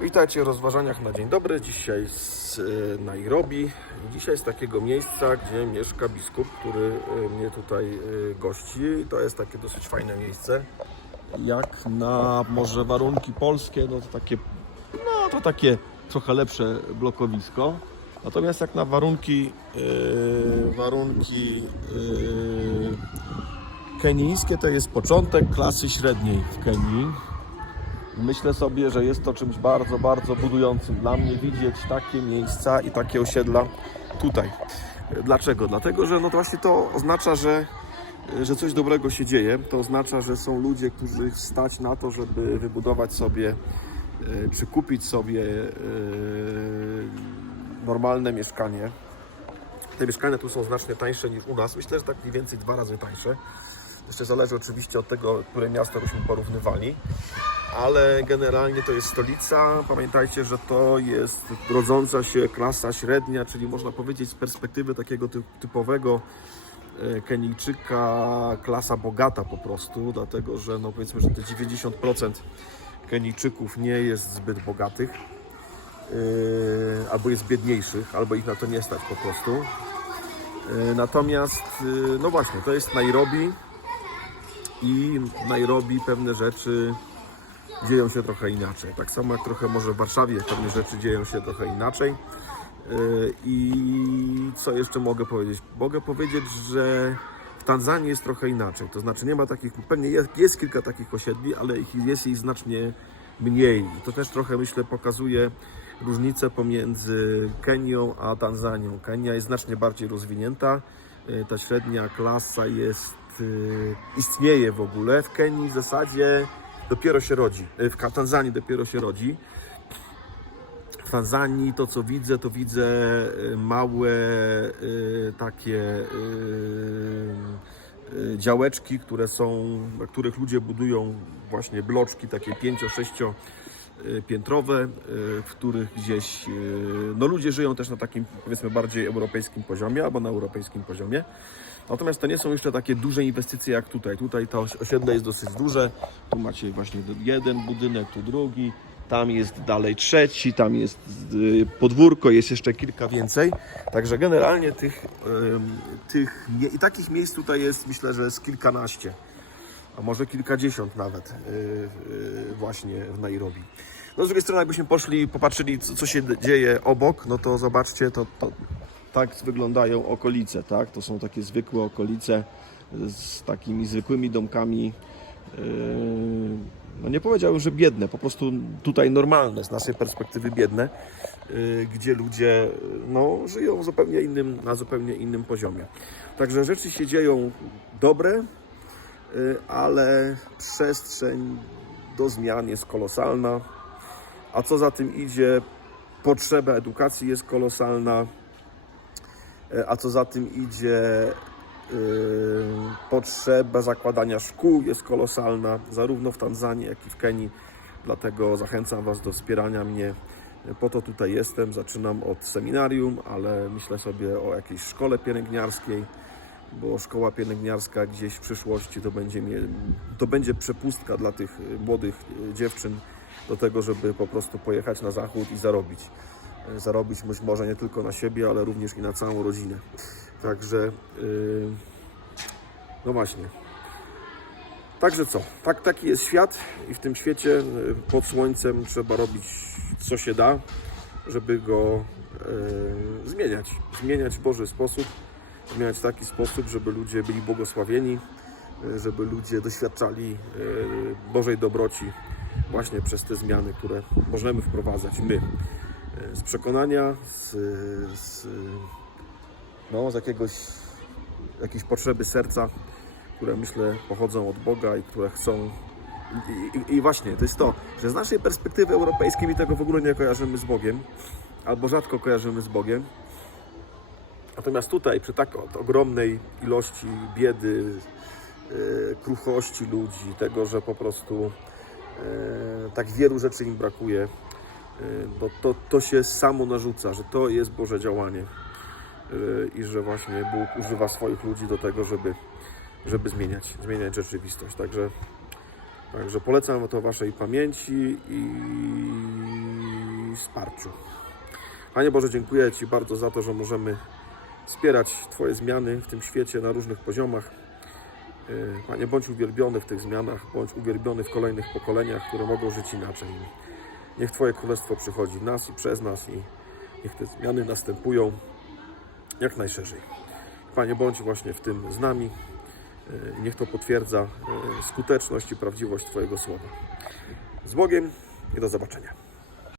Witajcie w rozważaniach na dzień dobry. Dzisiaj z e, Nairobi. Dzisiaj z takiego miejsca, gdzie mieszka biskup, który e, mnie tutaj e, gości. To jest takie dosyć fajne miejsce. Jak na może warunki polskie, no to takie, no to takie trochę lepsze blokowisko. Natomiast jak na warunki, e, warunki e, kenijskie, to jest początek klasy średniej w Kenii. Myślę sobie, że jest to czymś bardzo, bardzo budującym dla mnie widzieć takie miejsca i takie osiedla tutaj. Dlaczego? Dlatego, że no właśnie to oznacza, że, że coś dobrego się dzieje. To oznacza, że są ludzie, którzy stać na to, żeby wybudować sobie e, czy kupić sobie e, normalne mieszkanie. Te mieszkania tu są znacznie tańsze niż u nas. Myślę, że tak mniej więcej dwa razy tańsze. Jeszcze zależy oczywiście od tego, które miasto byśmy porównywali ale generalnie to jest stolica. Pamiętajcie, że to jest rodząca się klasa średnia, czyli można powiedzieć z perspektywy takiego ty- typowego e, Kenijczyka klasa bogata po prostu, dlatego że no powiedzmy, że te 90% Kenijczyków nie jest zbyt bogatych, yy, albo jest biedniejszych, albo ich na to nie stać po prostu. Yy, Natomiast, no właśnie, to jest Nairobi i w Nairobi pewne rzeczy dzieją się trochę inaczej. Tak samo jak trochę może w Warszawie pewne rzeczy dzieją się trochę inaczej. Yy, I co jeszcze mogę powiedzieć? Mogę powiedzieć, że w Tanzanii jest trochę inaczej. To znaczy nie ma takich, pewnie jest, jest kilka takich osiedli, ale ich jest ich znacznie mniej. I to też trochę myślę pokazuje różnicę pomiędzy Kenią a Tanzanią. Kenia jest znacznie bardziej rozwinięta. Yy, Ta średnia klasa jest, yy, istnieje w ogóle. W Kenii w zasadzie dopiero się rodzi. Y, W Tanzanii dopiero się rodzi. W Tanzanii to co widzę, to widzę y, małe y, takie y, y, działeczki, które są, na których ludzie budują właśnie bloczki takie 5-6 piętrowe, y, w których gdzieś y, no ludzie żyją też na takim powiedzmy bardziej europejskim poziomie albo na europejskim poziomie. Natomiast to nie są jeszcze takie duże inwestycje jak tutaj. Tutaj to osi- osiedle jest dosyć duże. Tu macie właśnie jeden budynek, tu drugi. Tam jest dalej trzeci, tam jest y, podwórko, jest jeszcze kilka więcej. Także generalnie tych, tych i takich miejsc tutaj jest myślę, że z kilkanaście, a może kilkadziesiąt nawet y, y, właśnie w Nairobi. No z drugiej strony jakbyśmy poszli popatrzyli co, się dzieje obok, no to zobaczcie, to, to tak wyglądają okolice, tak? To są takie zwykłe okolice z takimi zwykłymi domkami. Yy, no nie powiedziałbym, że biedne, po prostu tutaj normalne, z naszej perspektywy biedne, yy, gdzie ludzie no, żyją zupełnie innym, na zupełnie innym poziomie. Także rzeczy się dzieją dobre, yy, ale przestrzeń do zmian jest kolosalna, a co za tym idzie, potrzeba edukacji jest kolosalna. E, a co za tym idzie, yy, potrzeba zakładania szkół jest kolosalna, zarówno w Tanzanii, jak i w Kenii. Dlatego zachęcam Was do wspierania mnie. Po to tutaj jestem. Zaczynam od seminarium, ale myślę sobie o jakiejś szkole pielęgniarskiej, bo szkoła pielęgniarska gdzieś w przyszłości to będzie, mie- to będzie przepustka dla tych młodych y, dziewczyn do tego, żeby po prostu pojechać na zachód i zarobić e, zarobić być może nie tylko na siebie, ale również i na całą rodzinę. Także, yy, no właśnie. Także co? Tak, taki jest świat i w tym świecie yy, pod słońcem trzeba robić co się da, żeby go zmieniać. Zmieniać w Boży sposób, zmieniać w taki sposób, żeby ludzie byli błogosławieni, żeby ludzie doświadczali Bożej dobroci właśnie przez te zmiany, które możemy wprowadzać my z przekonania, z, z, no, z jakiegoś, jakiejś potrzeby serca, które myślę pochodzą od Boga i które chcą. I, i, I właśnie to jest to, że z naszej perspektywy europejskiej my tego w ogóle nie kojarzymy z Bogiem, albo rzadko kojarzymy z Bogiem. Natomiast tutaj, przy tak ogromnej ilości biedy, yy, kruchości ludzi, tego, że po prostu yy, tak wielu rzeczy im brakuje, bo to, to się samo narzuca, że to jest Boże działanie yy, i że właśnie Bóg używa swoich ludzi do tego, żeby, żeby zmieniać, zmieniać rzeczywistość. Także, także polecam to Waszej pamięci i wsparciu. Panie Boże, dziękuję Ci bardzo za to, że możemy wspierać Twoje zmiany w tym świecie na różnych poziomach. Yy, Panie, bądź uwielbiony w tych zmianach, bądź uwielbiony w kolejnych pokoleniach, które mogą żyć inaczej. Niech Twoje królestwo przychodzi w nas i przez nas i niech te zmiany następują jak najszerzej. Panie, bądź właśnie w tym z nami. Yy, Niech to potwierdza yy, skuteczność i prawdziwość Twojego słowa. Z Bogiem i do zobaczenia.